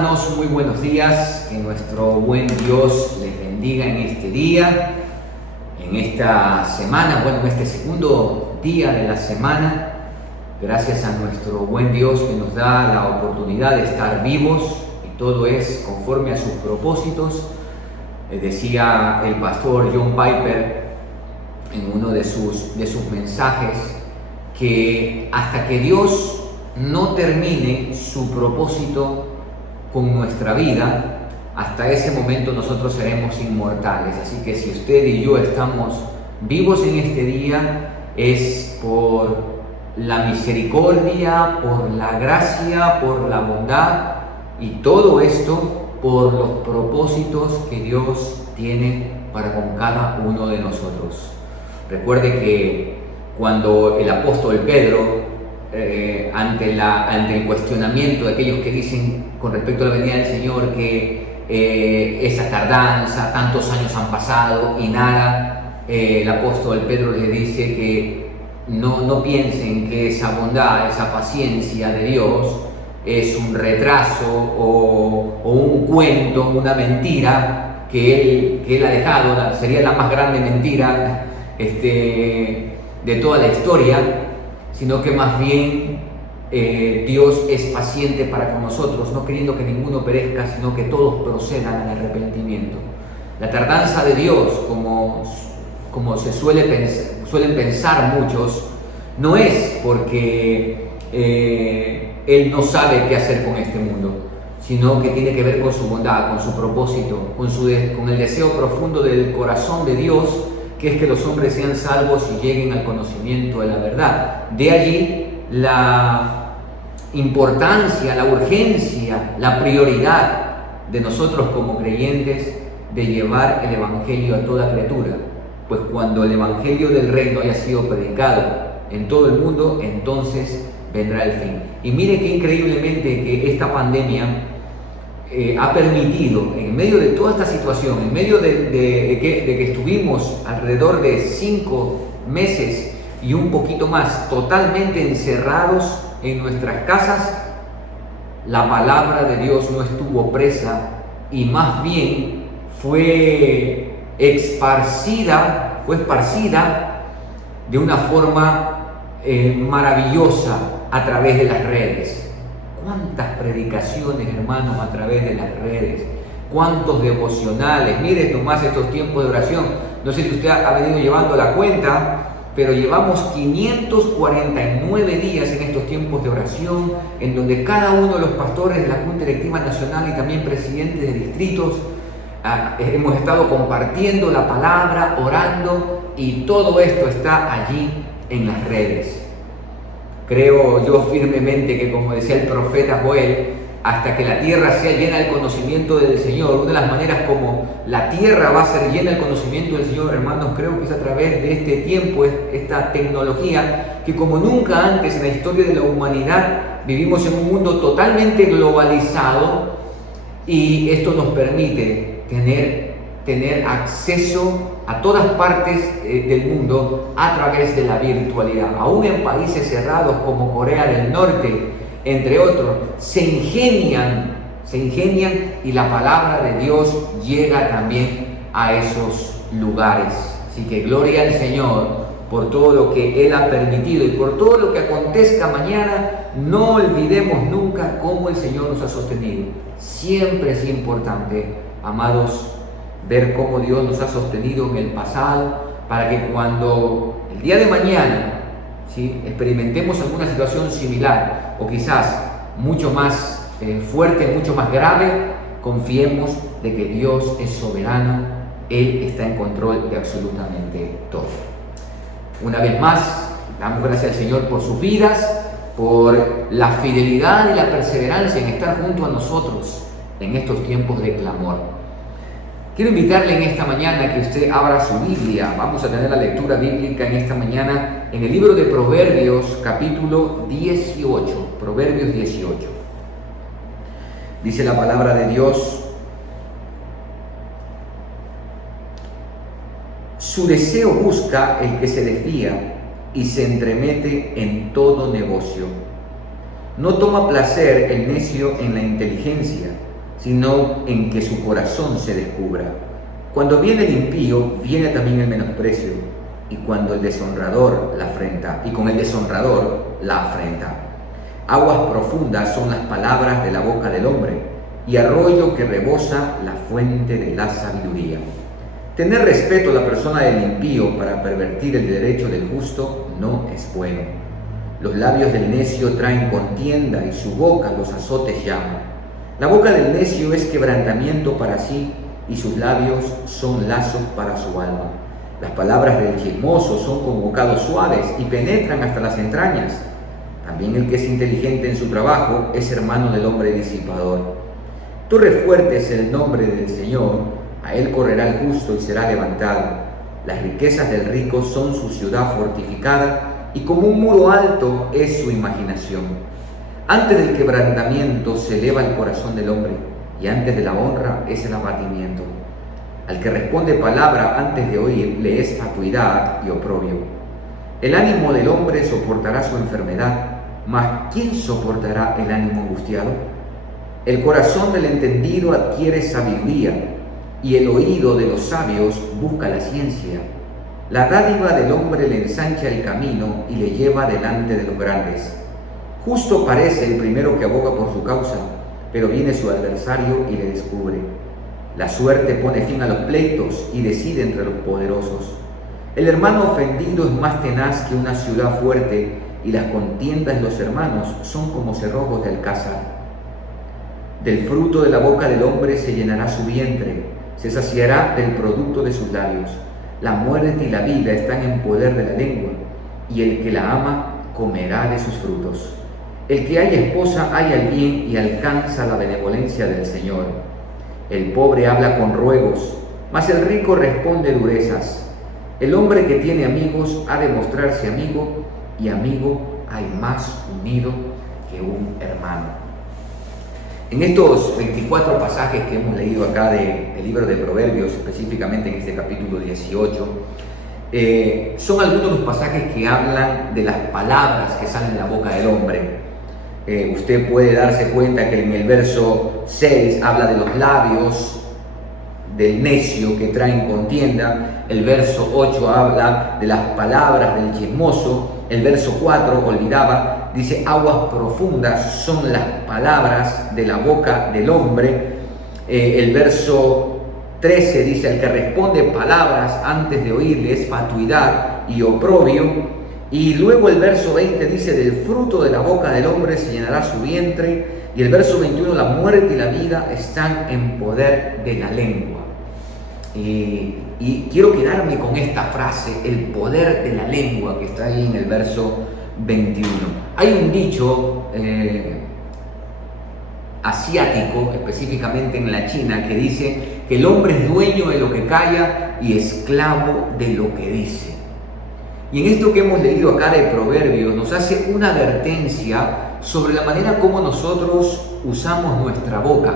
hermanos, muy buenos días. Que nuestro buen Dios les bendiga en este día, en esta semana, en este segundo día de la semana. Gracias a nuestro buen Dios que nos da la oportunidad de estar vivos, y todo es conforme a sus propósitos. Decía el pastor John Piper en uno de sus mensajes que hasta que Dios no termine su propósito con nuestra vida, hasta ese momento nosotros seremos inmortales. Así que si usted y yo estamos vivos en este día, es por la misericordia, por la gracia, por la bondad, y todo esto por los propósitos que Dios tiene para con cada uno de nosotros. Recuerde que cuando el apóstol Pedro, ante el cuestionamiento de aquellos que dicen con respecto a la venida del Señor que esa tardanza, tantos años han pasado y nada, el apóstol Pedro les dice que no piensen que esa bondad, esa paciencia de Dios es un retraso o un cuento, una mentira que él ha dejado. Sería la más grande mentira de toda la historia, sino que más bien Dios es paciente para con nosotros, no queriendo que ninguno perezca, sino que todos procedan al arrepentimiento. La tardanza de Dios, como suelen pensar muchos, no es porque Él no sabe qué hacer con este mundo, sino que tiene que ver con su bondad, con su propósito, con el deseo profundo del corazón de Dios, que es que los hombres sean salvos y lleguen al conocimiento de la verdad. De allí la importancia, la urgencia, la prioridad de nosotros como creyentes de llevar el Evangelio a toda criatura. Pues cuando el Evangelio del reino haya sido predicado en todo el mundo, entonces vendrá el fin. Y mire qué increíblemente que esta pandemia ha permitido, en medio de toda esta situación, en medio de que estuvimos alrededor de 5 meses y un poquito más totalmente encerrados en nuestras casas, la palabra de Dios no estuvo presa y más bien fue esparcida de una forma maravillosa a través de las redes. Cuántas predicaciones, hermanos, a través de las redes, cuántos devocionales. Miren nomás estos tiempos de oración. No sé si usted ha venido llevando la cuenta, pero llevamos 549 días en estos tiempos de oración, en donde cada uno de los pastores de la Junta Directiva Nacional y también presidentes de distritos hemos estado compartiendo la palabra, orando, y todo esto está allí en las redes. Creo yo firmemente que, como decía el profeta Joel, hasta que la tierra sea llena del conocimiento del Señor, una de las maneras como la tierra va a ser llena del conocimiento del Señor, hermanos, creo que es a través de este tiempo, esta tecnología, que como nunca antes en la historia de la humanidad vivimos en un mundo totalmente globalizado, y esto nos permite tener acceso a todas partes del mundo a través de la virtualidad. Aún en países cerrados como Corea del Norte, entre otros, se ingenian y la palabra de Dios llega también a esos lugares. Así que gloria al Señor por todo lo que Él ha permitido, y por todo lo que acontezca mañana. No olvidemos nunca cómo el Señor nos ha sostenido. Siempre es importante, amados, ver cómo Dios nos ha sostenido en el pasado, para que cuando el día de mañana experimentemos alguna situación similar, o quizás mucho más fuerte, mucho más grave, confiemos de que Dios es soberano, Él está en control de absolutamente todo. Una vez más, damos gracias al Señor por sus vidas, por la fidelidad y la perseverancia en estar junto a nosotros en estos tiempos de clamor. Quiero invitarle en esta mañana que usted abra su Biblia. Vamos a tener la lectura bíblica en esta mañana en el libro de Proverbios, capítulo 18. Proverbios 18. Dice la palabra de Dios: su deseo busca el que se desvía y se entremete en todo negocio. No toma placer el necio en la inteligencia, sino en que su corazón se descubra. Cuando viene el impío, viene también el menosprecio, y cuando el deshonrador la afrenta, y con el deshonrador la afrenta. Aguas profundas son las palabras de la boca del hombre, y arroyo que rebosa la fuente de la sabiduría. Tener respeto a la persona del impío para pervertir el derecho del justo no es bueno. Los labios del necio traen contienda y su boca los azotes llama. La boca del necio es quebrantamiento para sí y sus labios son lazos para su alma. Las palabras del chismoso son como bocados suaves y penetran hasta las entrañas. También el que es inteligente en su trabajo es hermano del hombre disipador. Tú refuertes el nombre del Señor, a él correrá el justo y será levantado. Las riquezas del rico son su ciudad fortificada, y como un muro alto es su imaginación. Antes del quebrantamiento se eleva el corazón del hombre, y antes de la honra es el abatimiento. Al que responde palabra antes de oír, le es fatuidad y oprobio. El ánimo del hombre soportará su enfermedad, mas ¿quién soportará el ánimo angustiado? El corazón del entendido adquiere sabiduría, y el oído de los sabios busca la ciencia. La dádiva del hombre le ensancha el camino y le lleva delante de los grandes. Justo parece el primero que aboga por su causa, pero viene su adversario y le descubre. La suerte pone fin a los pleitos y decide entre los poderosos. El hermano ofendido es más tenaz que una ciudad fuerte, y las contiendas de los hermanos son como cerrojos de alcázar. Del fruto de la boca del hombre se llenará su vientre, se saciará del producto de sus labios. La muerte y la vida están en poder de la lengua, y el que la ama comerá de sus frutos. El que haya esposa halla el bien y alcanza la benevolencia del Señor. El pobre habla con ruegos, mas el rico responde durezas. El hombre que tiene amigos ha de mostrarse amigo, y amigo hay más unido que un hermano. En estos 24 pasajes que hemos leído acá del libro de Proverbios, específicamente en este capítulo 18, son algunos de los pasajes que hablan de las palabras que salen de la boca del hombre. Usted puede darse cuenta que en el verso 6 habla de los labios del necio que traen contienda, el verso 8 habla de las palabras del chismoso, el verso 4, olvidaba, dice aguas profundas son las palabras de la boca del hombre. El verso 13 dice, el que responde palabras antes de oírle es fatuidad y oprobio. Y luego el verso 20 dice, del fruto de la boca del hombre se llenará su vientre. Y el verso 21, la muerte y la vida están en poder de la lengua. Y quiero quedarme con esta frase, el poder de la lengua, que está ahí en el verso 21. Hay un dicho asiático, específicamente en la China, que dice que el hombre es dueño de lo que calla y esclavo de lo que dice. Y en esto que hemos leído acá de Proverbios nos hace una advertencia sobre la manera como nosotros usamos nuestra boca.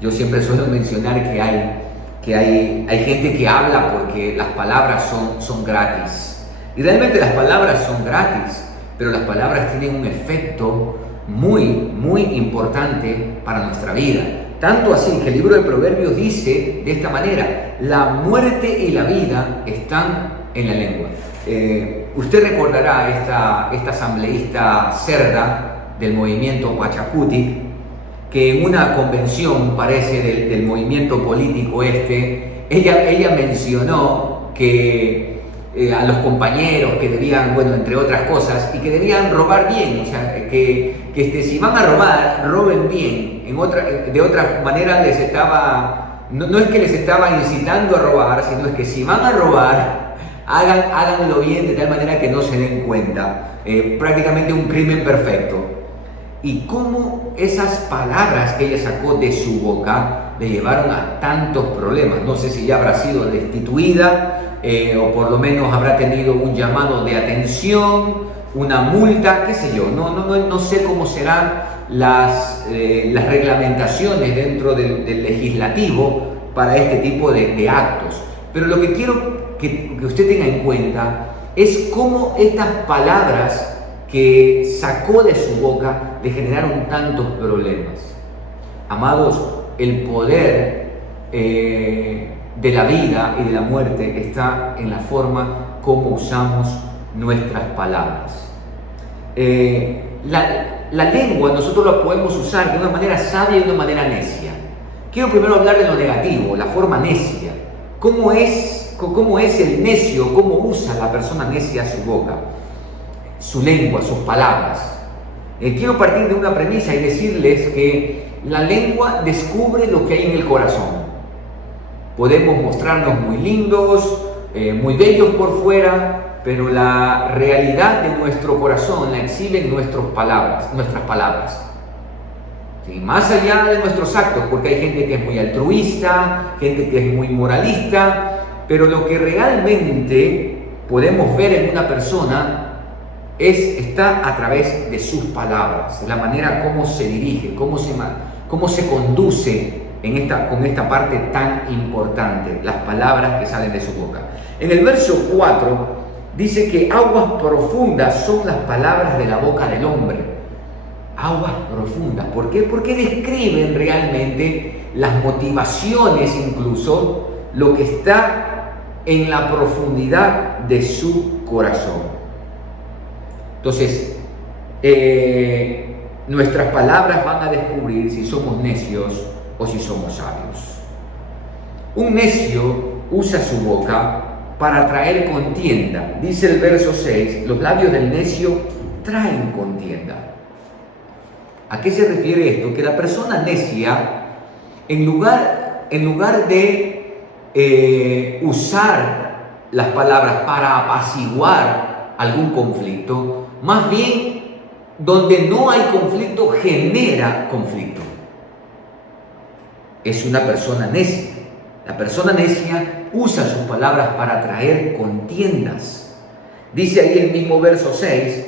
Yo siempre suelo mencionar que hay gente que habla porque las palabras son gratis. Y realmente las palabras son gratis, pero las palabras tienen un efecto muy importante para nuestra vida. Tanto así que el libro de Proverbios dice de esta manera, la muerte y la vida están en la lengua. Usted recordará esta asambleísta cerda del movimiento Pachacutic, que en una convención, parece, del movimiento político ella mencionó que a los compañeros que debían, bueno, entre otras cosas, y que debían robar bien, o sea, que si van a robar, roben bien. De otra manera les estaba, no es que les estaba incitando a robar, sino es que si van a robar, háganlo bien de tal manera que no se den cuenta. Prácticamente un crimen perfecto. Y cómo esas palabras que ella sacó de su boca le llevaron a tantos problemas. No sé si ya habrá sido destituida o por lo menos habrá tenido un llamado de atención, una multa, qué sé yo. No sé cómo serán las reglamentaciones dentro del legislativo para este tipo de actos. Pero lo que quiero que usted tenga en cuenta es cómo estas palabras que sacó de su boca le generaron tantos problemas. Amados, el poder de la vida y de la muerte está en la forma como usamos nuestras palabras. La lengua nosotros la podemos usar de una manera sabia y de una manera necia. Quiero primero hablar de lo negativo, la forma necia. ¿Cómo es el necio? ¿Cómo usa la persona necia su boca, su lengua, sus palabras? Quiero partir de una premisa y decirles que la lengua descubre lo que hay en el corazón. Podemos mostrarnos muy lindos, muy bellos por fuera, pero la realidad de nuestro corazón la exhiben nuestras palabras. ¿Sí? Más allá de nuestros actos, porque hay gente que es muy altruista, gente que es muy moralista, pero lo que realmente podemos ver en una persona está a través de sus palabras, de la manera como se dirige, cómo se conduce con esta parte tan importante, las palabras que salen de su boca. En el verso 4 dice que aguas profundas son las palabras de la boca del hombre. Aguas profundas. ¿Por qué? Porque describen realmente las motivaciones, incluso lo que está en la profundidad de su corazón. Entonces, nuestras palabras van a descubrir si somos necios o si somos sabios. Un necio usa su boca para traer contienda. Dice el verso 6, los labios del necio traen contienda. ¿A qué se refiere esto? Que la persona necia, en lugar de usar las palabras para apaciguar algún conflicto, más bien donde no hay conflicto genera conflicto. Es una persona necia. La persona necia usa sus palabras para traer contiendas. Dice ahí el mismo verso 6,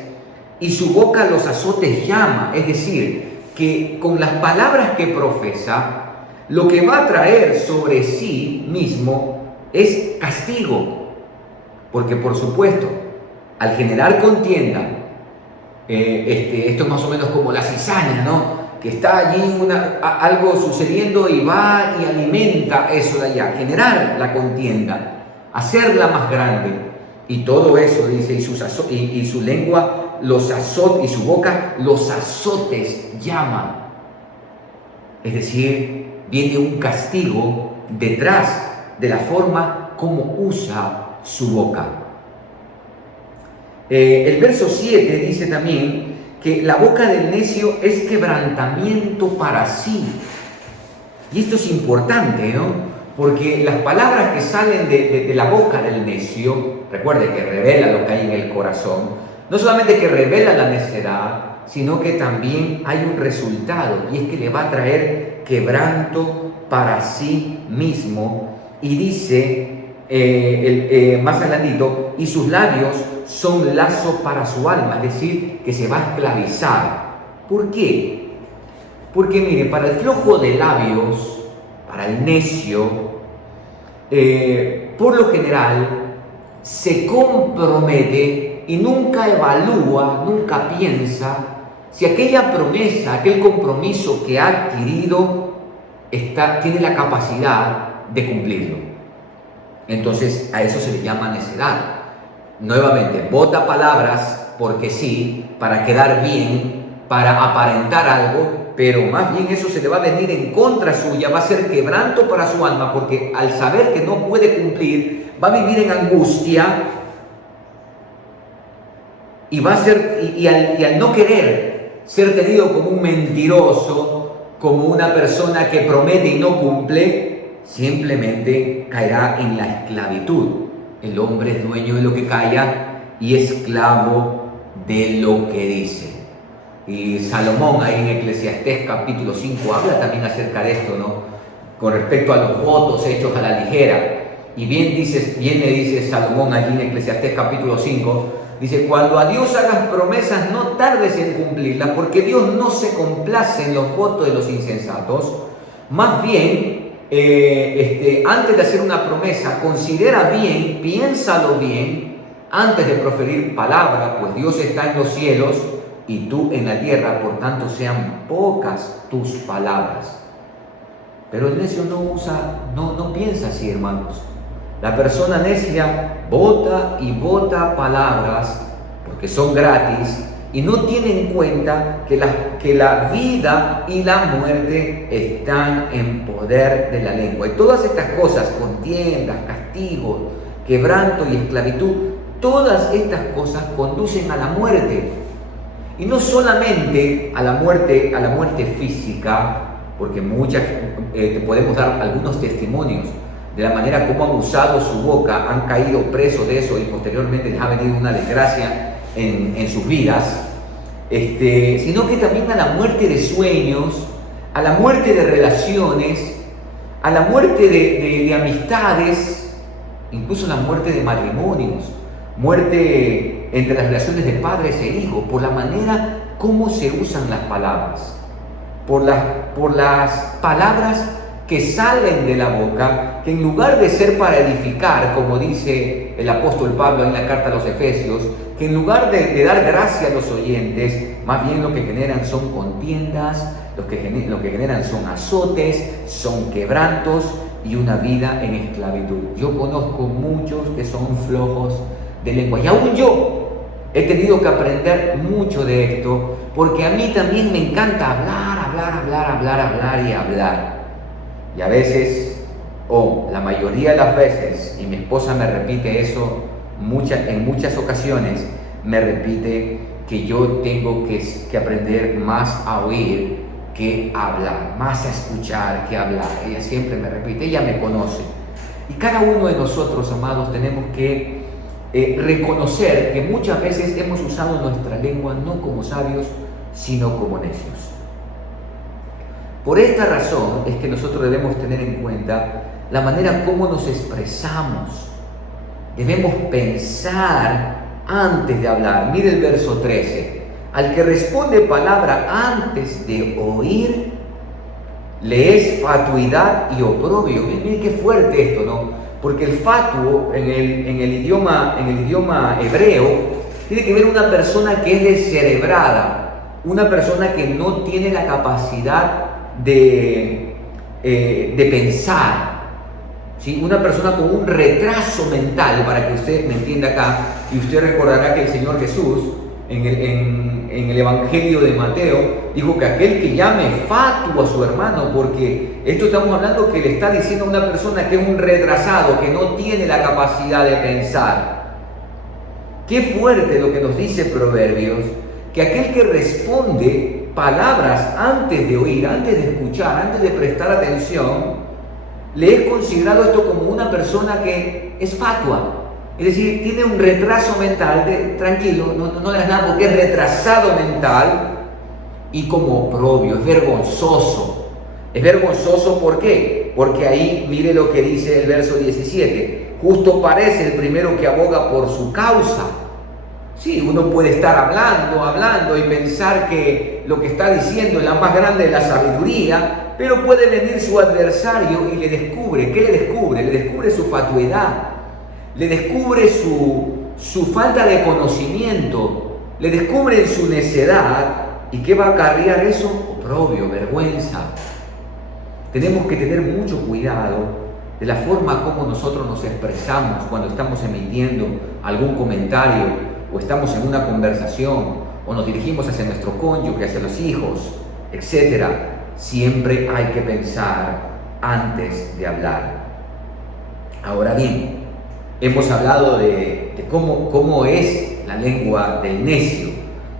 y su boca los azotes llama, es decir, que con las palabras que profesa, lo que va a traer sobre sí mismo es castigo. Porque por supuesto, al generar contienda, esto es más o menos como la cizaña, ¿no? Que está allí algo sucediendo y va y alimenta eso de allá, generar la contienda, hacerla más grande. Y todo eso, dice, y su lengua los azota, y su boca los azotes llama. Es decir, viene un castigo detrás de la forma como usa su boca. El verso 7 dice también que la boca del necio es quebrantamiento para sí. Y esto es importante, ¿no? Porque las palabras que salen de la boca del necio, recuerde que revela lo que hay en el corazón, no solamente que revela la necedad, sino que también hay un resultado, y es que le va a traer quebranto para sí mismo. Y dice más adelantito, y sus labios son lazo para su alma, es decir, que se va a esclavizar. ¿Por qué? Porque mire, para el flojo de labios, para el necio, por lo general se compromete y nunca evalúa, nunca piensa si aquella promesa, aquel compromiso que ha adquirido tiene la capacidad de cumplirlo. Entonces a eso se le llama necedad. Nuevamente, bota palabras porque sí, para quedar bien, para aparentar algo, pero más bien eso se le va a venir en contra suya, va a ser quebranto para su alma, porque al saber que no puede cumplir, va a vivir en angustia y al no querer ser tenido como un mentiroso, como una persona que promete y no cumple, simplemente caerá en la esclavitud. El hombre es dueño de lo que calla y esclavo de lo que dice. Y Salomón ahí en Eclesiastés capítulo 5 habla también acerca de esto, ¿no? Con respecto a los votos hechos a la ligera. Y bien le dice Salomón allí en Eclesiastés capítulo 5, dice, cuando a Dios hagas promesas no tardes en cumplirlas, porque Dios no se complace en los votos de los insensatos. Más bien, antes de hacer una promesa, considera bien, piénsalo bien, antes de proferir palabra, pues Dios está en los cielos y tú en la tierra, por tanto sean pocas tus palabras. Pero el necio no piensa así, hermanos. La persona necia bota y bota palabras porque son gratis y no tiene en cuenta que la vida y la muerte están en poder de la lengua. Y todas estas cosas, contiendas, castigos, quebranto y esclavitud, todas estas cosas conducen a la muerte. Y no solamente a la muerte física, porque te podemos dar algunos testimonios de la manera como han usado su boca, han caído presos de eso y posteriormente les ha venido una desgracia en sus vidas, sino que también a la muerte de sueños, a la muerte de relaciones, a la muerte de amistades, incluso la muerte de matrimonios, muerte entre las relaciones de padres e hijos, por la manera como se usan las palabras, por las palabras que salen de la boca, que en lugar de ser para edificar, como dice el apóstol Pablo en la carta a los Efesios, que en lugar de dar gracia a los oyentes, más bien lo que generan son contiendas, lo que generan son azotes, son quebrantos y una vida en esclavitud. Yo conozco muchos que son flojos de lengua y aún yo he tenido que aprender mucho de esto, porque a mí también me encanta hablar. Y a veces, la mayoría de las veces, y mi esposa me repite eso en muchas ocasiones, me repite que yo tengo que aprender más a oír que a hablar, más a escuchar que a hablar. Ella siempre me repite, ella me conoce. Y cada uno de nosotros, amados, tenemos que reconocer que muchas veces hemos usado nuestra lengua no como sabios, sino como necios. Por esta razón es que nosotros debemos tener en cuenta la manera como nos expresamos. Debemos pensar antes de hablar. Mire el verso 13. Al que responde palabra antes de oír, le es fatuidad y oprobio. Miren qué fuerte esto, ¿no? Porque el fatuo en el idioma hebreo tiene que ver una persona que es descerebrada, una persona que no tiene la capacidad de pensar, ¿sí? Una persona con un retraso mental, para que usted me entienda acá, y usted recordará que el Señor Jesús en el Evangelio de Mateo dijo que aquel que llame fatuo a su hermano, porque esto estamos hablando que le está diciendo a una persona que es un retrasado, que no tiene la capacidad de pensar. Qué fuerte lo que nos dice Proverbios, que aquel que responde palabras antes de oír, antes de escuchar, antes de prestar atención, le es considerado esto como una persona que es fatua, es decir, tiene un retraso mental, tranquilo, no le das nada porque es retrasado mental, y como oprobio, es vergonzoso. Es vergonzoso, ¿por qué? Porque ahí mire lo que dice el verso 17, justo parece el primero que aboga por su causa. Sí, uno puede estar hablando y pensar que lo que está diciendo es la más grande de la sabiduría, pero puede venir su adversario y le descubre. ¿Qué le descubre? Le descubre su fatuidad, le descubre su falta de conocimiento, le descubre su necedad. ¿Y qué va a acarrear eso? Oprobio, vergüenza. Tenemos que tener mucho cuidado de la forma como nosotros nos expresamos cuando estamos emitiendo algún comentario, o estamos en una conversación, o nos dirigimos hacia nuestro cónyuge, hacia los hijos, etc. Siempre hay que pensar antes de hablar. Ahora bien, hemos hablado de cómo es la lengua del necio.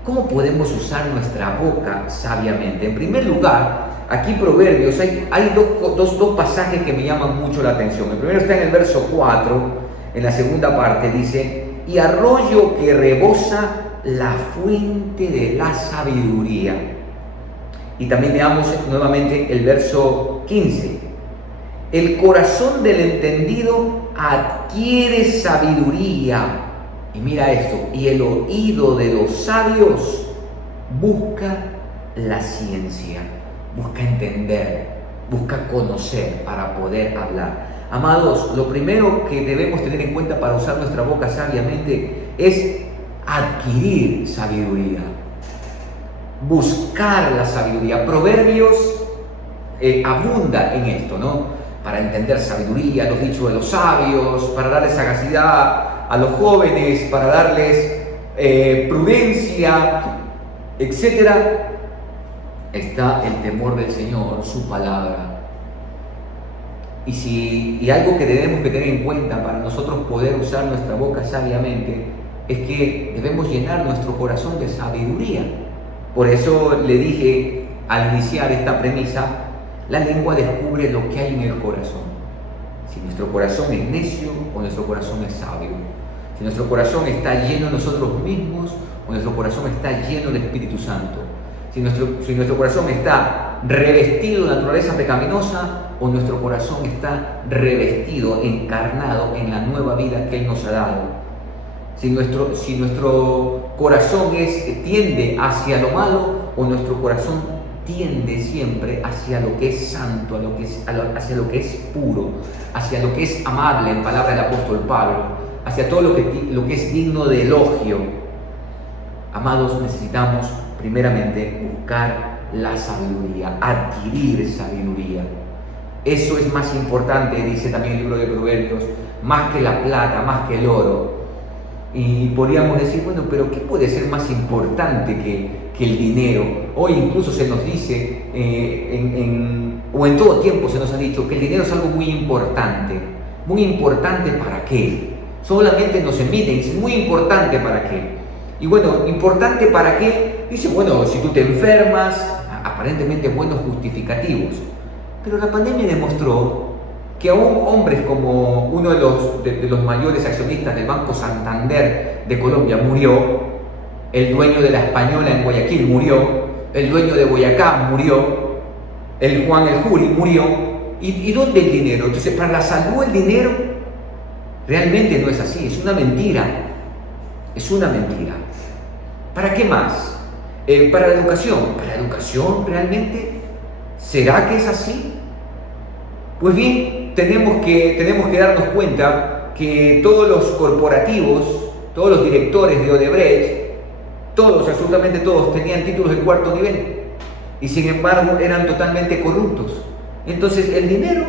¿Cómo podemos usar nuestra boca sabiamente? En primer lugar, aquí Proverbios, hay dos pasajes que me llaman mucho la atención. El primero está en el verso 4, en la segunda parte dice: y arroyo que rebosa la fuente de la sabiduría. Y también veamos nuevamente el verso 15. El corazón del entendido adquiere sabiduría. Y mira esto, y el oído de los sabios busca la ciencia, busca entender, busca conocer para poder hablar. Amados, lo primero que debemos tener en cuenta para usar nuestra boca sabiamente es adquirir sabiduría, buscar la sabiduría. Proverbios abunda en esto, ¿no? Para entender sabiduría, los dichos de los sabios, para darles sagacidad a los jóvenes, para darles prudencia, etc. Está el temor del Señor, su palabra. Y algo que debemos que tener en cuenta para nosotros poder usar nuestra boca sabiamente es que debemos llenar nuestro corazón de sabiduría. Por eso le dije al iniciar esta premisa, la lengua descubre lo que hay en el corazón. Si nuestro corazón es necio o nuestro corazón es sabio. Si nuestro corazón está lleno de nosotros mismos o nuestro corazón está lleno del Espíritu Santo. Si nuestro corazón está revestido de naturaleza pecaminosa o nuestro corazón está revestido, encarnado en la nueva vida que Él nos ha dado. Si nuestro corazón tiende hacia lo malo o nuestro corazón tiende siempre hacia lo que es santo, hacia lo que es puro, hacia lo que es amable, en palabra del apóstol Pablo, hacia todo lo que es digno de elogio. Amados, necesitamos primeramente buscar la sabiduría, adquirir sabiduría. Eso es más importante, dice también el libro de Proverbios, más que la plata, más que el oro. Y podríamos decir, bueno, pero ¿qué puede ser más importante que el dinero? Hoy incluso se nos dice, o en todo tiempo se nos ha dicho que el dinero es algo muy importante. ¿Muy importante para qué? Solamente nos emiten, dice, muy importante para qué. Y bueno, ¿importante para qué? Dice, bueno, si tú te enfermas, aparentemente buenos justificativos. Pero la pandemia demostró que aún hombres como uno de los mayores accionistas del Banco Santander de Colombia murió, el dueño de la Española en Guayaquil murió, el dueño de Boyacá murió, el Juan el Juri murió. ¿Y dónde el dinero? Entonces, para la salud el dinero realmente no es así, es una mentira. Es una mentira. ¿Para qué más? Para la educación. ¿Para la educación realmente? ¿Será que es así? Pues bien, tenemos que darnos cuenta que todos los corporativos, todos los directores de Odebrecht, todos, absolutamente todos, tenían títulos de cuarto nivel y sin embargo eran totalmente corruptos. Entonces el dinero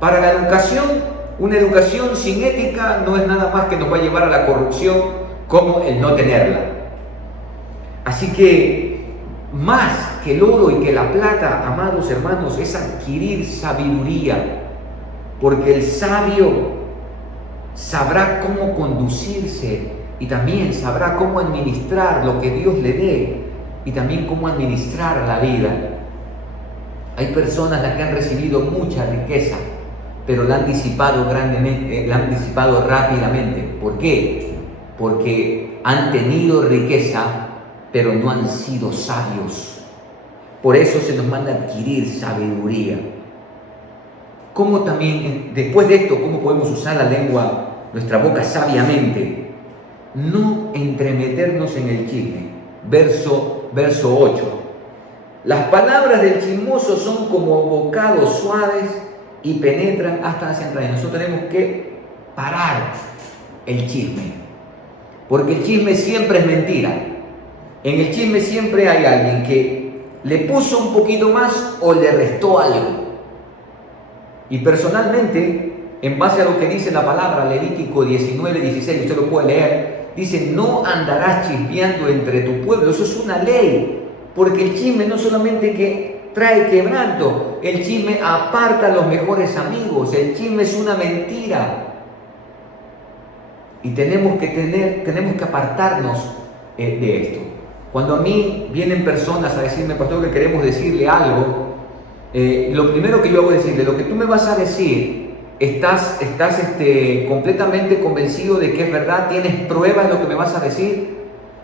para la educación, una educación sin ética no es nada más que nos va a llevar a la corrupción como el no tenerla. Así que más que el oro y que la plata, amados hermanos, es adquirir sabiduría, porque el sabio sabrá cómo conducirse y también sabrá cómo administrar lo que Dios le dé y también cómo administrar la vida. Hay personas las que han recibido mucha riqueza, pero la han disipado grandemente, la han disipado rápidamente. ¿Por qué? Porque han tenido riqueza, pero no han sido sabios. Por eso se nos manda adquirir sabiduría. ¿Cómo también, después de esto, cómo podemos usar la lengua, nuestra boca sabiamente? No entremeternos en el chisme. Verso 8. Las palabras del chismoso son como bocados suaves y penetran hasta las entrañas. Nosotros tenemos que parar el chisme, porque el chisme siempre es mentira. En el chisme siempre hay alguien que le puso un poquito más o le restó algo. Y personalmente, en base a lo que dice la palabra, Levítico 19:16, usted lo puede leer, dice, no andarás chismeando entre tu pueblo. Eso es una ley, porque el chisme no solamente que trae quebranto, el chisme aparta a los mejores amigos, el chisme es una mentira. Y tenemos que apartarnos de esto. Cuando a mí vienen personas a decirme, pastor, que queremos decirle algo, lo primero que yo hago es decirle, lo que tú me vas a decir, ¿estás completamente convencido de que es verdad? ¿Tienes pruebas de lo que me vas a decir?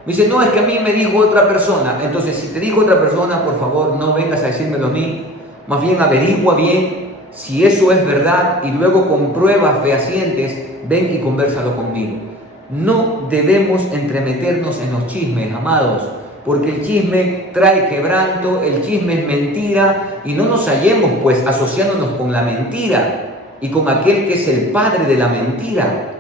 Me dice, no, es que a mí me dijo otra persona. Entonces, si te dijo otra persona, por favor, no vengas a decírmelo a mí. Más bien averigua bien si eso es verdad y luego con pruebas fehacientes, ven y convérsalo conmigo. No debemos entremeternos en los chismes, amados, porque el chisme trae quebranto, el chisme es mentira y no nos hallemos pues asociándonos con la mentira y con aquel que es el padre de la mentira.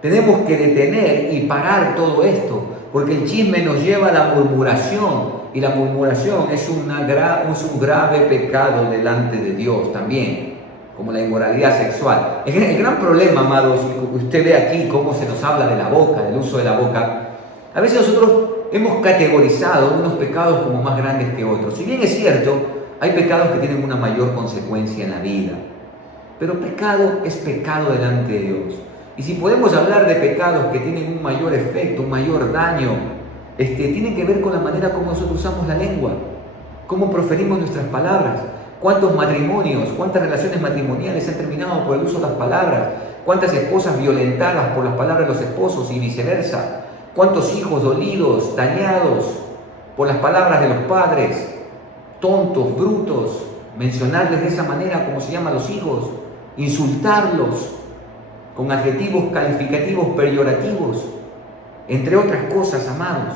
Tenemos que detener y parar todo esto, porque el chisme nos lleva a la murmuración, y la murmuración es un grave pecado delante de Dios también, como la inmoralidad sexual. El gran problema, amados, usted ve aquí cómo se nos habla de la boca, del uso de la boca. A veces nosotros hemos categorizado unos pecados como más grandes que otros. Si bien es cierto, hay pecados que tienen una mayor consecuencia en la vida, pero pecado es pecado delante de Dios. Y si podemos hablar de pecados que tienen un mayor efecto, un mayor daño, tienen que ver con la manera como nosotros usamos la lengua, cómo proferimos nuestras palabras. ¿Cuántos matrimonios, cuántas relaciones matrimoniales han terminado por el uso de las palabras? ¿Cuántas esposas violentadas por las palabras de los esposos y viceversa? ¿Cuántos hijos dolidos, dañados por las palabras de los padres? Tontos, brutos, mencionarles de esa manera como se llaman los hijos, insultarlos con adjetivos calificativos peyorativos, entre otras cosas, amados.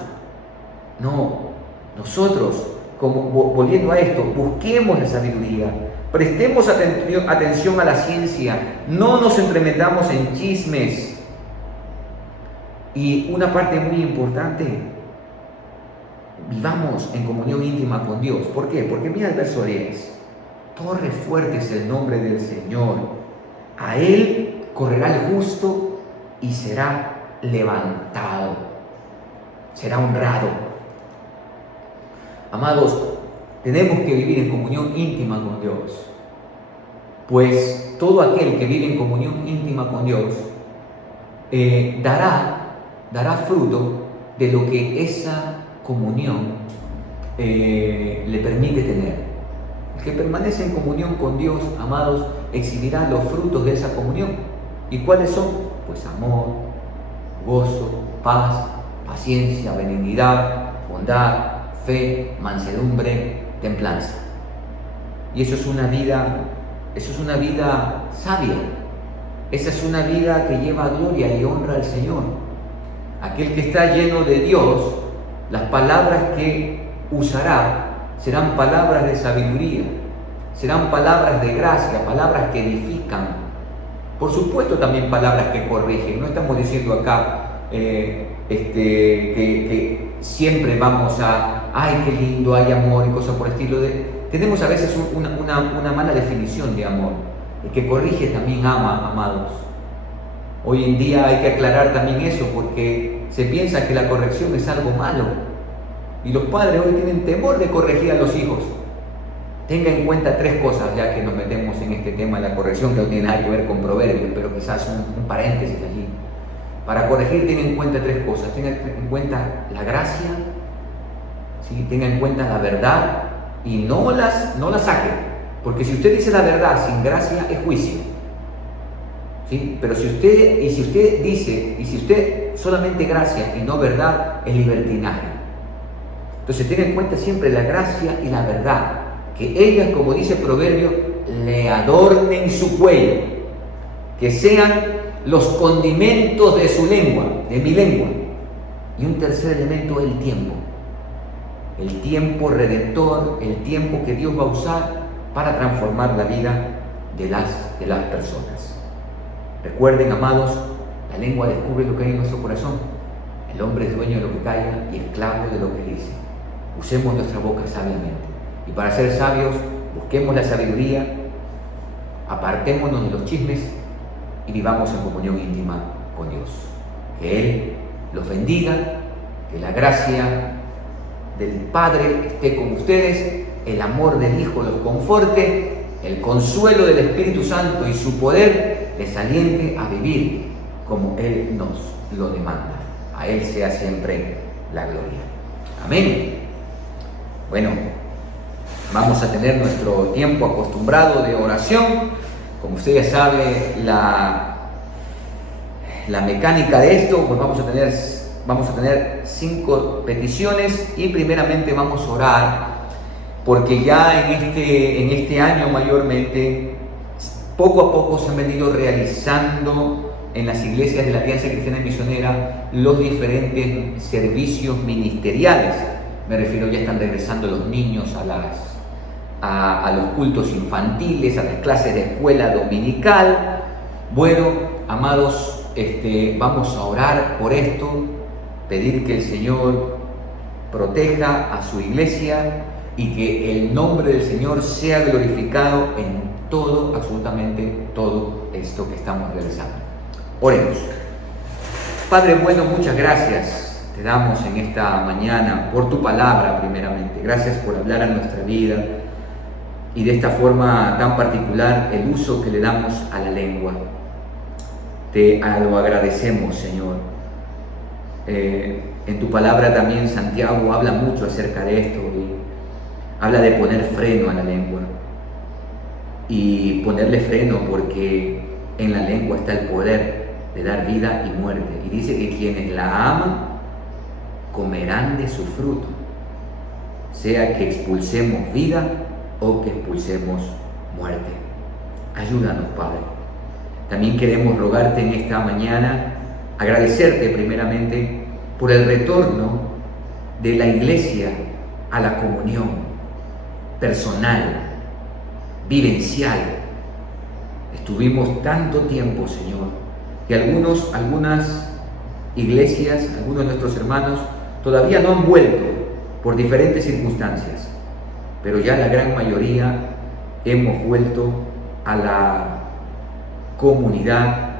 No, nosotros, volviendo a esto, busquemos la sabiduría, prestemos atención a la ciencia, no nos entremetamos en chismes. Y una parte muy importante, vivamos en comunión íntima con Dios. ¿Por qué? Porque mira el verso 10. Torre fuerte es el nombre del Señor. A Él correrá el justo y será levantado, será honrado. Amados, tenemos que vivir en comunión íntima con Dios, pues todo aquel que vive en comunión íntima con Dios dará fruto de lo que esa comunión le permite tener. El que permanece en comunión con Dios, amados, exhibirá los frutos de esa comunión. ¿Y cuáles son? Pues amor, gozo, paz, paciencia, benignidad, bondad, fe, mansedumbre, templanza. Y eso es una vida sabia. Esa es una vida que lleva gloria y honra al Señor. Aquel que está lleno de Dios, las palabras que usará serán palabras de sabiduría, serán palabras de gracia, palabras que edifican. Por supuesto también palabras que corrigen. No estamos diciendo acá que siempre vamos ay, qué lindo, hay amor y cosas por el estilo. Tenemos a veces una mala definición de amor. El que corrige también ama, amados. Hoy en día hay que aclarar también eso, porque se piensa que la corrección es algo malo. Y los padres hoy tienen temor de corregir a los hijos. Tenga en cuenta 3 cosas, ya que nos metemos en este tema de la corrección, que no tiene nada que ver con proverbios, pero quizás un paréntesis allí. Para corregir, tenga en cuenta 3 cosas. Tenga en cuenta la gracia, ¿sí? Tenga en cuenta la verdad y no las saque. Porque si usted dice la verdad sin gracia, es juicio, ¿sí? Pero si usted solamente gracia y no verdad, es libertinaje. Entonces tenga en cuenta siempre la gracia y la verdad, que ellas, como dice el proverbio, le adornen su cuello, que sean los condimentos de su lengua, de mi lengua. Y un tercer elemento es el tiempo redentor, el tiempo que Dios va a usar para transformar la vida de las personas. Recuerden, amados, la lengua descubre lo que hay en nuestro corazón. El hombre es dueño de lo que calla y esclavo de lo que dice. Usemos nuestra boca sabiamente. Y para ser sabios, busquemos la sabiduría, apartémonos de los chismes y vivamos en comunión íntima con Dios. Que Él los bendiga, que la gracia del Padre esté con ustedes, el amor del Hijo los conforte, el consuelo del Espíritu Santo y su poder les aliente a vivir como Él nos lo demanda. A Él sea siempre la gloria. Amén. Bueno, vamos a tener nuestro tiempo acostumbrado de oración. Como usted ya sabe, la mecánica de esto, pues vamos a tener 5 peticiones y primeramente vamos a orar, porque ya en este año mayormente, poco a poco se han venido realizando en las iglesias de la Alianza Cristiana Misionera los diferentes servicios ministeriales. Me refiero, ya están regresando los niños a los cultos infantiles, a las clases de escuela dominical. Bueno, amados, vamos a orar por esto, pedir que el Señor proteja a su iglesia y que el nombre del Señor sea glorificado en todo, absolutamente todo esto que estamos realizando. Oremos. Padre bueno, muchas gracias te damos en esta mañana por tu palabra primeramente. Gracias por hablar a nuestra vida y de esta forma tan particular el uso que le damos a la lengua. Te lo agradecemos, Señor. En tu palabra también Santiago habla mucho acerca de esto y habla de poner freno a la lengua y ponerle freno porque en la lengua está el poder de dar vida y muerte, y dice que quienes la aman comerán de su fruto, sea que expulsemos vida o que expulsemos muerte. Ayúdanos, Padre. También queremos rogarte en esta mañana, agradecerte primeramente por el retorno de la iglesia a la comunión personal, vivencial. Estuvimos tanto tiempo, Señor, y algunas iglesias, algunos de nuestros hermanos todavía no han vuelto por diferentes circunstancias, pero ya la gran mayoría hemos vuelto a la comunidad,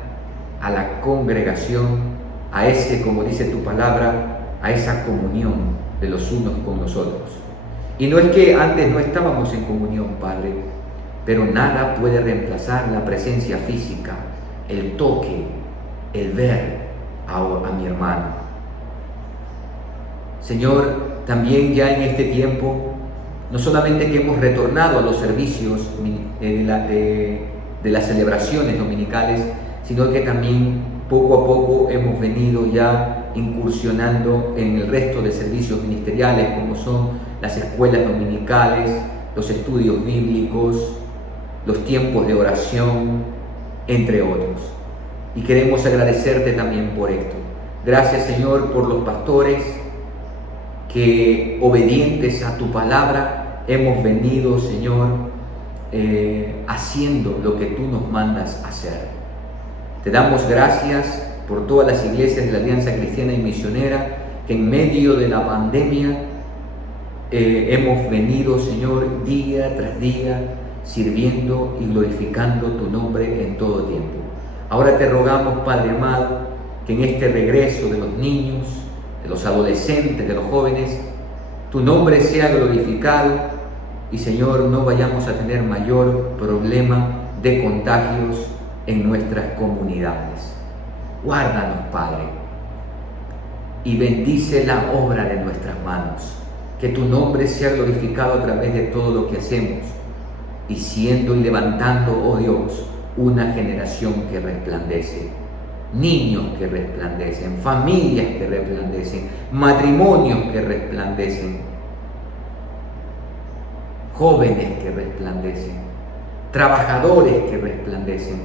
a la congregación, a ese, como dice tu palabra, a esa comunión de los unos con los otros. Y no es que antes no estábamos en comunión, Padre, pero nada puede reemplazar la presencia física, el toque, el ver a mi hermano. Señor, también ya en este tiempo, no solamente que hemos retornado a los servicios de las celebraciones dominicales, sino que también poco a poco hemos venido ya incursionando en el resto de servicios ministeriales, como son las escuelas dominicales, los estudios bíblicos, los tiempos de oración, entre otros. Y queremos agradecerte también por esto. Gracias, Señor, por los pastores que, obedientes a tu palabra, hemos venido, Señor, haciendo lo que tú nos mandas hacer. Te damos gracias por todas las iglesias de la Alianza Cristiana y Misionera que en medio de la pandemia hemos venido, Señor, día tras día, sirviendo y glorificando tu nombre en todo tiempo. Ahora te rogamos, Padre amado, que en este regreso de los niños, de los adolescentes, de los jóvenes, tu nombre sea glorificado y, Señor, no vayamos a tener mayor problema de contagios en nuestras comunidades. Guárdanos, Padre, y bendice la obra de nuestras manos. Que tu nombre sea glorificado a través de todo lo que hacemos, y siendo y levantando, oh Dios, una generación que resplandece, niños que resplandecen, familias que resplandecen, matrimonios que resplandecen, jóvenes que resplandecen, trabajadores que resplandecen,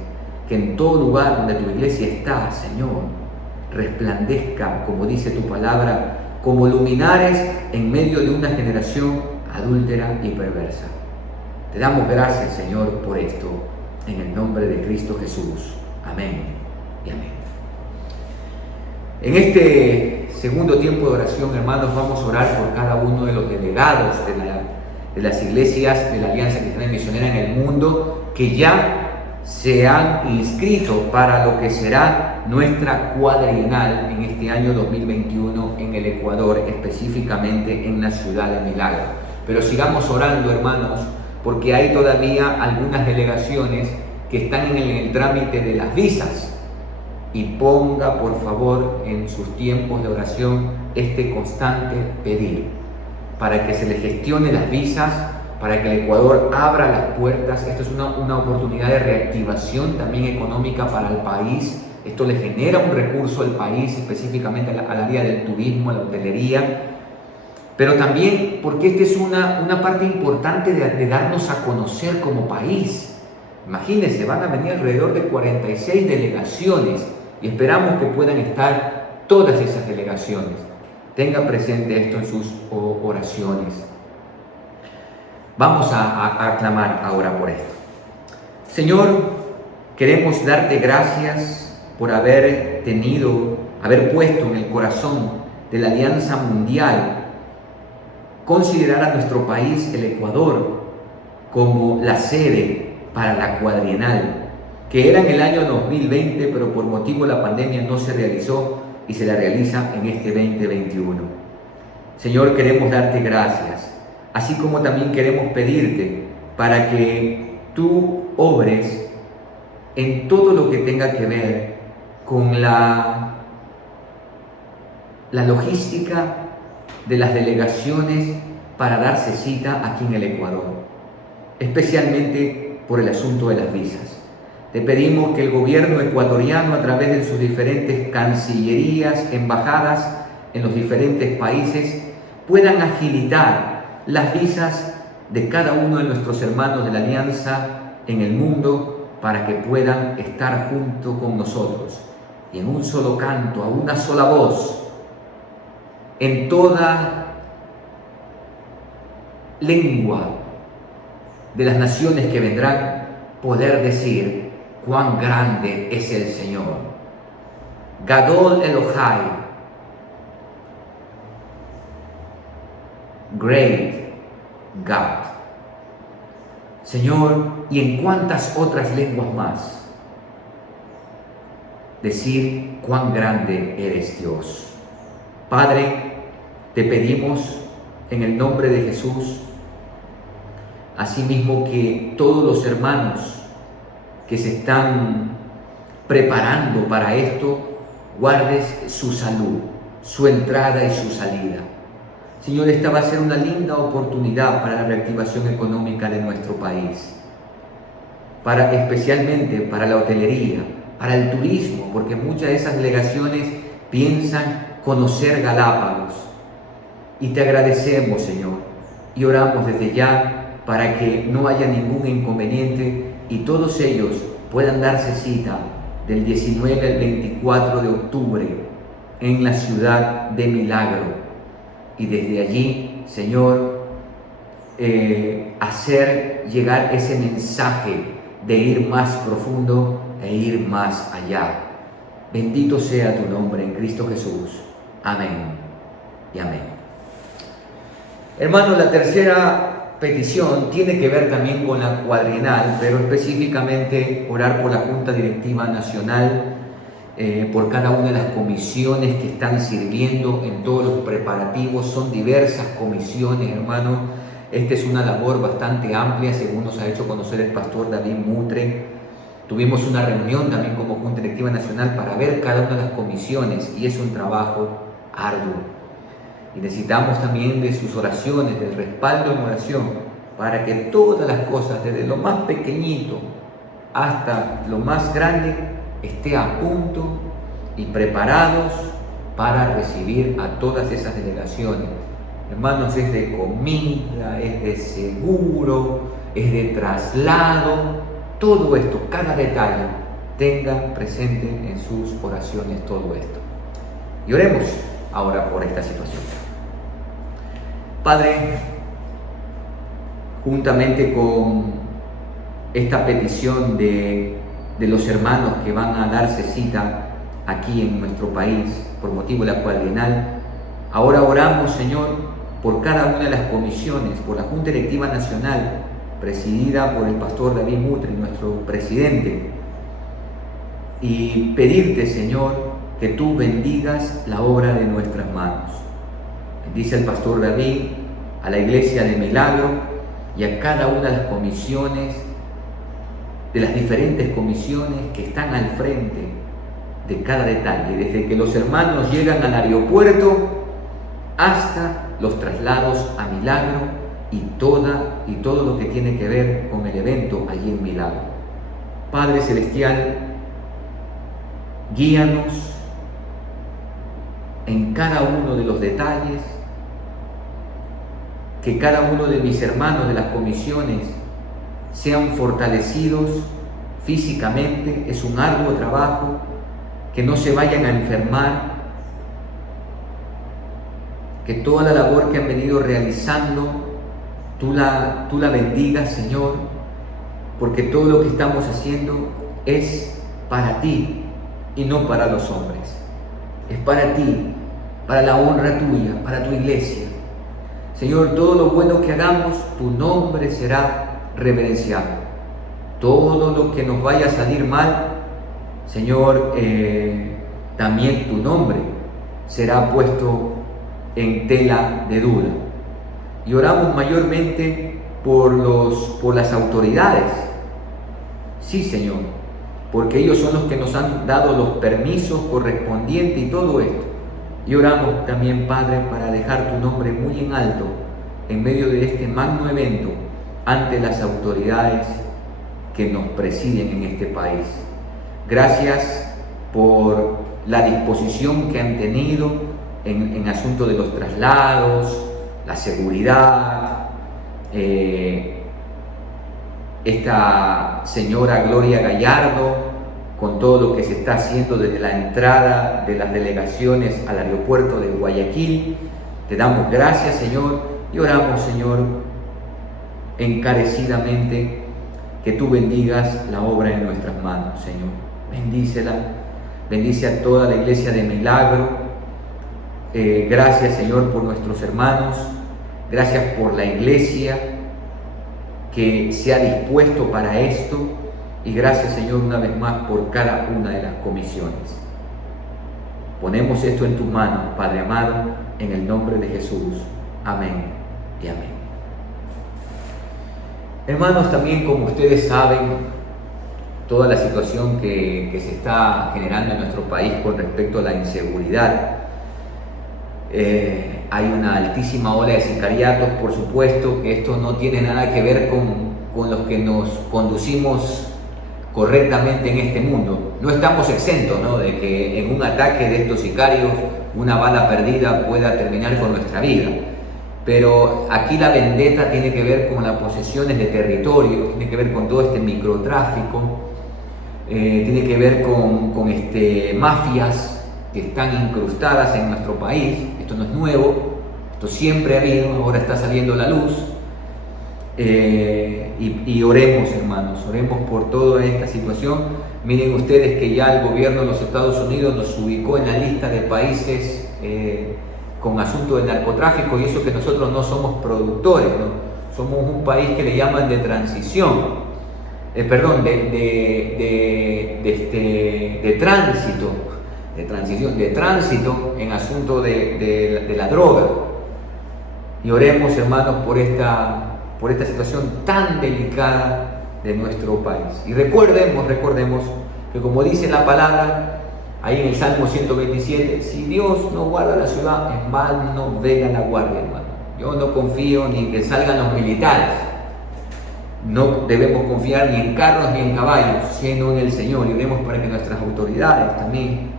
que en todo lugar donde tu iglesia está, Señor, resplandezca, como dice tu palabra, como luminares en medio de una generación adúltera y perversa. Te damos gracias, Señor, por esto, en el nombre de Cristo Jesús. Amén y amén. En este segundo tiempo de oración, hermanos, vamos a orar por cada uno de los delegados de las iglesias de la Alianza Cristiana y Misionera en el mundo que ya se han inscrito para lo que será nuestra cuadrienal en este año 2021 en el Ecuador, específicamente en la ciudad de Milagro. Pero sigamos orando, hermanos, porque hay todavía algunas delegaciones que están en el trámite de las visas. Y ponga, por favor, en sus tiempos de oración este constante pedir para que se le gestione las visas, para que el Ecuador abra las puertas. Esto es una oportunidad de reactivación también económica para el país. Esto le genera un recurso al país, específicamente al área del turismo, a la hotelería. Pero también porque esta es una parte importante de darnos a conocer como país. Imagínense, van a venir alrededor de 46 delegaciones y esperamos que puedan estar todas esas delegaciones. Tenga presente esto en sus oraciones. Vamos a clamar ahora por esto. Señor, queremos darte gracias por haber puesto en el corazón de la Alianza Mundial considerar a nuestro país, el Ecuador, como la sede para la cuadrienal, que era en el año 2020, pero por motivo de la pandemia no se realizó y se la realiza en este 2021. Señor, queremos darte gracias, así como también queremos pedirte para que tú obres en todo lo que tenga que ver con la logística de las delegaciones para darse cita aquí en el Ecuador, especialmente por el asunto de las visas. Te pedimos que el gobierno ecuatoriano, a través de sus diferentes cancillerías, embajadas en los diferentes países, puedan agilitar las visas de cada uno de nuestros hermanos de la Alianza en el mundo para que puedan estar junto con nosotros y en un solo canto, a una sola voz, en toda lengua de las naciones que vendrán, poder decir cuán grande es el Señor. Gadol Elohai, great God. Señor, y en cuántas otras lenguas más decir cuán grande eres Dios. Padre, te pedimos en el nombre de Jesús, asimismo que todos los hermanos que se están preparando para esto, guardes su salud, su entrada y su salida. Señor, esta va a ser una linda oportunidad para la reactivación económica de nuestro país, especialmente para la hotelería, para el turismo, porque muchas de esas delegaciones piensan conocer Galápagos. Y te agradecemos, Señor, y oramos desde ya para que no haya ningún inconveniente y todos ellos puedan darse cita del 19 al 24 de octubre en la ciudad de Milagro. Y desde allí, Señor, hacer llegar ese mensaje de ir más profundo e ir más allá. Bendito sea tu nombre en Cristo Jesús. Amén y amén. Hermanos, la tercera petición tiene que ver también con la cuadrienal, pero específicamente orar por la Junta Directiva Nacional, por cada una de las comisiones que están sirviendo en todos los preparativos. Son diversas comisiones, hermanos. Esta es una labor bastante amplia, según nos ha hecho conocer el pastor David Mutre. Tuvimos una reunión también como Junta Directiva Nacional para ver cada una de las comisiones y es un trabajo arduo. Y necesitamos también de sus oraciones, del respaldo en oración, para que todas las cosas, desde lo más pequeñito hasta lo más grande, esté a punto y preparados para recibir a todas esas delegaciones. Hermanos, es de comida, es de seguro, es de traslado, todo esto, cada detalle, tenga presente en sus oraciones todo esto. Y oremos ahora por esta situación. Padre, juntamente con esta petición de los hermanos que van a darse cita aquí en nuestro país por motivo de la cuadrienal, ahora oramos, Señor, por cada una de las comisiones, por la Junta Directiva Nacional, presidida por el pastor David Mutre, nuestro presidente, y pedirte, Señor, que tú bendigas la obra de nuestras manos. Bendice al pastor David, a la iglesia de Milagro y a cada una de las comisiones, de las diferentes comisiones que están al frente de cada detalle, desde que los hermanos llegan al aeropuerto hasta los traslados a Milagro y todo lo que tiene que ver con el evento allí en Milagro. Padre Celestial, guíanos en cada uno de los detalles, que cada uno de mis hermanos de las comisiones sean fortalecidos físicamente. Es un arduo trabajo, que no se vayan a enfermar, que toda la labor que han venido realizando tú la bendigas, Señor, porque todo lo que estamos haciendo es para ti y no para los hombres. Es para ti, para la honra tuya, para tu iglesia. Señor, todo lo bueno que hagamos, tu nombre será reverenciado. Todo lo que nos vaya a salir mal, Señor, también tu nombre será puesto en tela de duda. Y oramos mayormente por las autoridades. Sí, Señor, porque ellos son los que nos han dado los permisos correspondientes y todo esto. Y oramos también, Padre, para dejar tu nombre muy en alto en medio de este magno evento ante las autoridades que nos presiden en este país. Gracias por la disposición que han tenido en asunto de los traslados, la seguridad. Esta señora Gloria Gallardo, con todo lo que se está haciendo desde la entrada de las delegaciones al aeropuerto de Guayaquil, te damos gracias, Señor, y oramos, Señor, encarecidamente que tú bendigas la obra en nuestras manos, Señor. Bendícela, bendice a toda la iglesia de Milagro. Gracias, Señor, por nuestros hermanos, gracias por la iglesia que se ha dispuesto para esto, y gracias, Señor, una vez más por cada una de las comisiones. Ponemos esto en tus manos, Padre amado, en el nombre de Jesús. Amén y amén. Hermanos, también como ustedes saben, toda la situación que se está generando en nuestro país con respecto a la inseguridad. Hay una altísima ola de sicariatos, por supuesto que esto no tiene nada que ver con los que nos conducimos correctamente en este mundo. No estamos exentos, ¿no?, de que en un ataque de estos sicarios una bala perdida pueda terminar con nuestra vida. Pero aquí la vendetta tiene que ver con las posesiones de territorio, tiene que ver con todo este microtráfico, tiene que ver con mafias que están incrustadas en nuestro país. Esto no es nuevo, esto siempre ha habido, ahora está saliendo a la luz. Y oremos, hermanos, oremos por toda esta situación. Miren ustedes que ya el gobierno de los Estados Unidos nos ubicó en la lista de países con asunto de narcotráfico, y eso que nosotros no somos productores, ¿no? Somos un país que le llaman de transición, de tránsito en asunto de la droga. Y oremos, hermanos, por esta situación tan delicada de nuestro país. Y recordemos que, como dice la palabra ahí en el Salmo 127, si Dios no guarda la ciudad, en vano vela la guardia, hermano. Yo no confío ni en que salgan los militares, no debemos confiar ni en carros ni en caballos, sino en el Señor. Y oremos para que nuestras autoridades también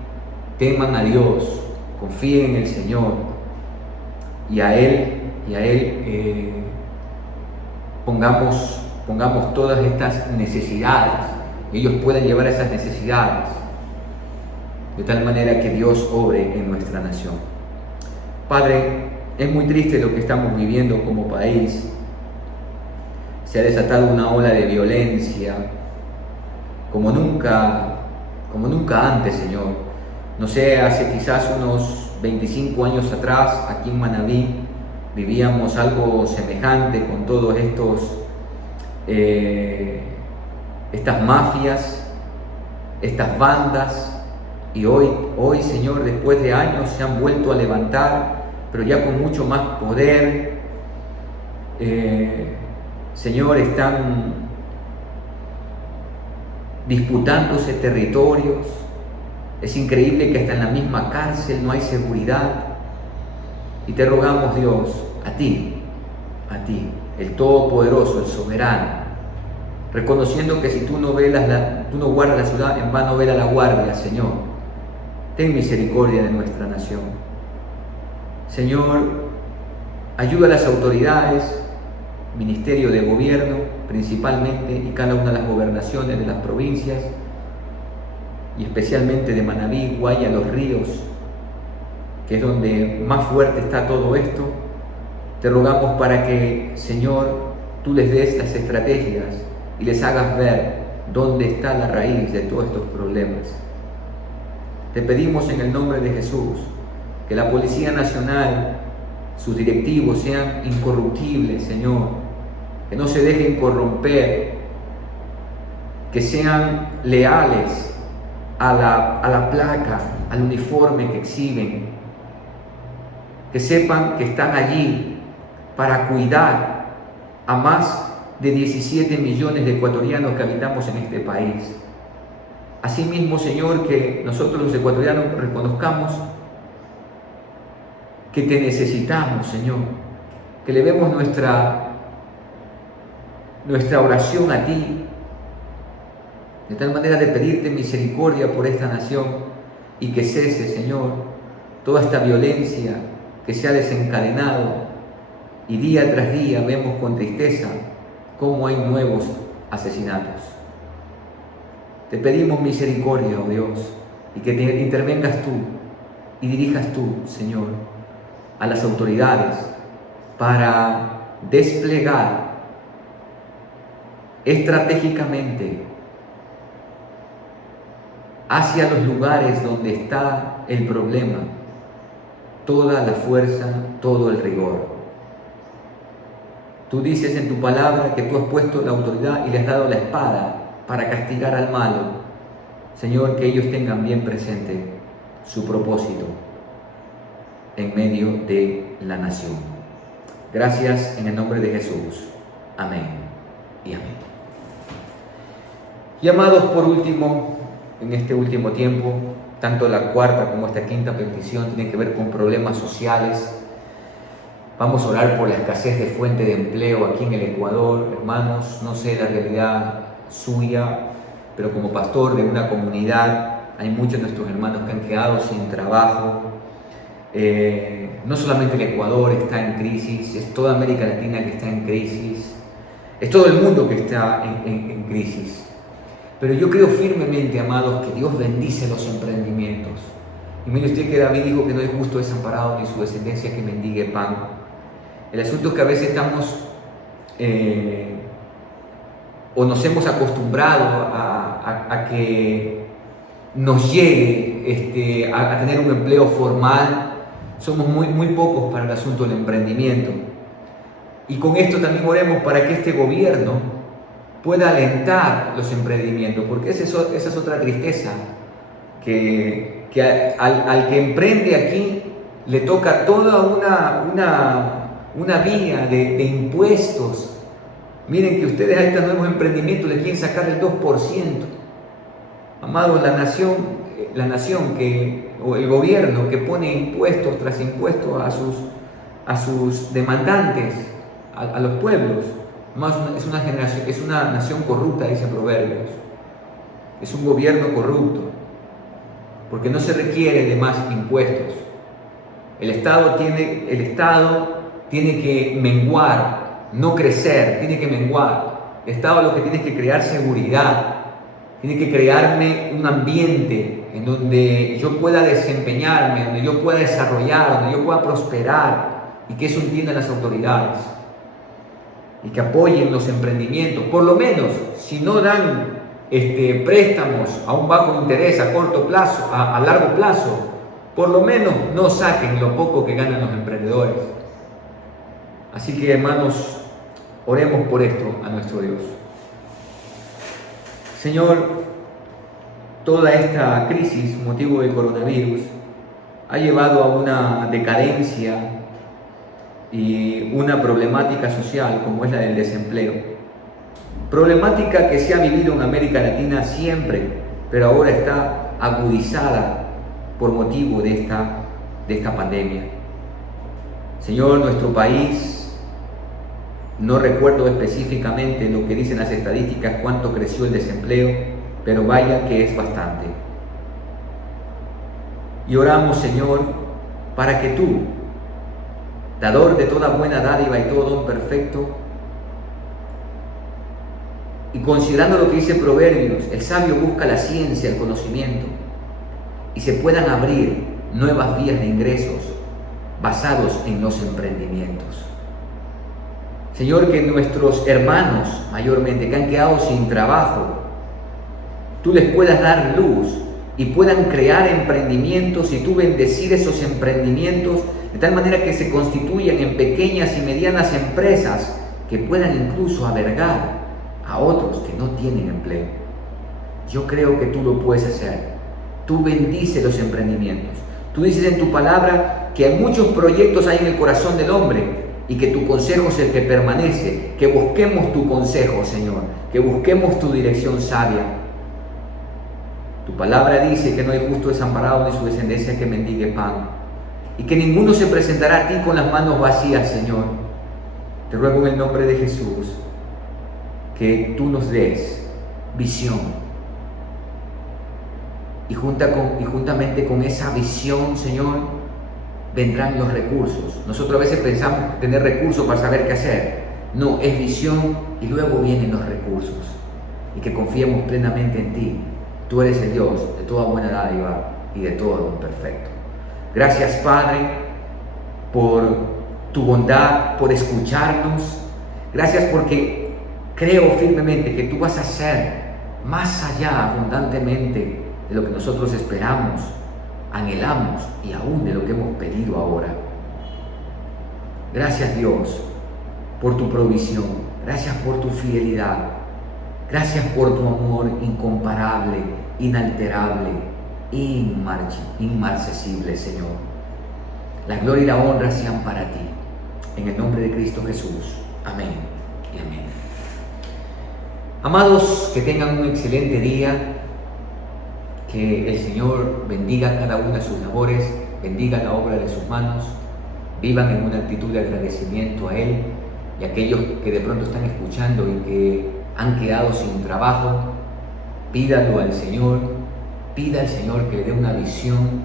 teman a Dios, confíen en el Señor, y a Él pongamos todas estas necesidades, ellos puedan llevar esas necesidades, de tal manera que Dios obre en nuestra nación. Padre, es muy triste lo que estamos viviendo como país. Se ha desatado una ola de violencia como nunca antes, Señor. No sé, hace quizás unos 25 años atrás, aquí en Manabí, vivíamos algo semejante con todos estas mafias, estas bandas, y hoy, Señor, después de años se han vuelto a levantar, pero ya con mucho más poder. Señor, están disputándose territorios. Es increíble que hasta en la misma cárcel no hay seguridad. Y te rogamos, Dios, a ti, el Todopoderoso, el Soberano, reconociendo que si tú no guardas la ciudad, en vano vela la guardia, Señor. Ten misericordia de nuestra nación. Señor, ayuda a las autoridades, Ministerio de Gobierno principalmente, y cada una de las gobernaciones de las provincias, y especialmente de Manabí, Guaya, Los Ríos, que es donde más fuerte está todo esto. Te rogamos para que, Señor, tú les des las estrategias y les hagas ver dónde está la raíz de todos estos problemas. Te pedimos en el nombre de Jesús que la Policía Nacional sus directivos sean incorruptibles, Señor, que no se dejen corromper, que sean leales a la placa, al uniforme que exhiben, que sepan que están allí para cuidar a más de 17 millones de ecuatorianos que habitamos en este país. Asimismo, Señor, que nosotros los ecuatorianos reconozcamos que te necesitamos, Señor, que elevemos nuestra oración a ti, de tal manera de pedirte misericordia por esta nación y que cese, Señor, toda esta violencia que se ha desencadenado, y día tras día vemos con tristeza cómo hay nuevos asesinatos. Te pedimos misericordia, oh Dios, y que te intervengas tú y dirijas tú, Señor, a las autoridades para desplegar estratégicamente hacia los lugares donde está el problema toda la fuerza, todo el rigor. Tú dices en tu palabra que tú has puesto la autoridad y le has dado la espada para castigar al malo. Señor, que ellos tengan bien presente su propósito en medio de la nación. Gracias en el nombre de Jesús. Amén y amén. Y amados, por último, en este último tiempo, tanto la cuarta como esta quinta petición tienen que ver con problemas sociales. Vamos a orar por la escasez de fuente de empleo aquí en el Ecuador. Hermanos, no sé la realidad suya, pero como pastor de una comunidad, hay muchos de nuestros hermanos que han quedado sin trabajo. No solamente el Ecuador está en crisis, es toda América Latina que está en crisis, es todo el mundo que está en crisis. Pero yo creo firmemente, amados, que Dios bendice los emprendimientos. Y mire usted que David dijo que no es justo desamparado ni su descendencia que mendigue pan. El asunto es que a veces estamos o nos hemos acostumbrado a que nos llegue a tener un empleo formal. Somos muy pocos para el asunto del emprendimiento. Y con esto también oremos para que este gobierno pueda alentar los emprendimientos, porque esa es otra tristeza, que al que emprende aquí le toca toda una vía de impuestos. Miren que ustedes a estos nuevos emprendimientos les quieren sacar el 2%. Amados, la nación o el gobierno que pone impuestos tras impuestos a sus demandantes, a los pueblos, es una nación corrupta, dice Proverbios. Es un gobierno corrupto, porque no se requiere de más impuestos. El Estado tiene que menguar, no crecer, tiene que menguar. El Estado lo que tiene es que crear seguridad, tiene que crearme un ambiente en donde yo pueda desempeñarme, donde yo pueda desarrollar, donde yo pueda prosperar, y que eso entiendan las autoridades y que apoyen los emprendimientos. Por lo menos, si no dan préstamos a un bajo interés a corto plazo, a largo plazo, por lo menos no saquen lo poco que ganan los emprendedores. Así que, hermanos, oremos por esto a nuestro Dios. Señor, toda esta crisis, motivo del coronavirus, ha llevado a una decadencia y una problemática social como es la del desempleo. Problemática que se ha vivido en América Latina siempre, pero ahora está agudizada por motivo de esta pandemia. Señor, nuestro país, no recuerdo específicamente lo que dicen las estadísticas, cuánto creció el desempleo, pero vaya que es bastante. Y oramos, Señor, para que tú, dador de toda buena dádiva y todo don perfecto, y considerando lo que dice Proverbios, el sabio busca la ciencia, el conocimiento, y se puedan abrir nuevas vías de ingresos basados en los emprendimientos. Señor, que nuestros hermanos, mayormente, que han quedado sin trabajo, tú les puedas dar luz y puedan crear emprendimientos, y tú bendecir esos emprendimientos de tal manera que se constituyan en pequeñas y medianas empresas que puedan incluso albergar a otros que no tienen empleo. Yo creo que tú lo puedes hacer. Tú bendices los emprendimientos. Tú dices en tu palabra que hay muchos proyectos ahí en el corazón del hombre y que tu consejo es el que permanece. Que busquemos tu consejo, Señor, que busquemos tu dirección sabia. Tu palabra dice que no hay justo desamparado ni su descendencia que mendigue pan, y que ninguno se presentará a ti con las manos vacías, Señor. Te ruego en el nombre de Jesús que tú nos des visión, y juntamente con esa visión, Señor, vendrán los recursos. Nosotros a veces pensamos tener recursos para saber qué hacer. No, es visión y luego vienen los recursos. Y que confiemos plenamente en ti. Tú eres el Dios de toda buena dádiva y de todo don perfecto. Gracias, Padre, por tu bondad, por escucharnos. Gracias porque creo firmemente que tú vas a hacer más allá, abundantemente, de lo que nosotros esperamos, anhelamos y aún de lo que hemos pedido ahora. Gracias, Dios, por tu provisión. Gracias por tu fidelidad. Gracias por tu amor incomparable, inalterable, inmarcesible, Señor. La gloria y la honra sean para ti. En el nombre de Cristo Jesús. Amén y amén. Amados, que tengan un excelente día. Que el Señor bendiga cada una de sus labores, bendiga la obra de sus manos, vivan en una actitud de agradecimiento a Él, y aquellos que de pronto están escuchando y que han quedado sin trabajo, pídalo al Señor, pida al Señor que le dé una visión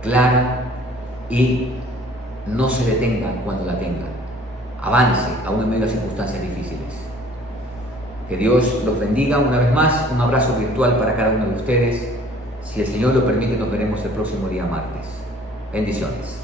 clara y no se detenga cuando la tenga, avance aún en medio de circunstancias difíciles. Que Dios los bendiga una vez más, un abrazo virtual para cada uno de ustedes. Si el Señor lo permite, nos veremos el próximo día martes. Bendiciones.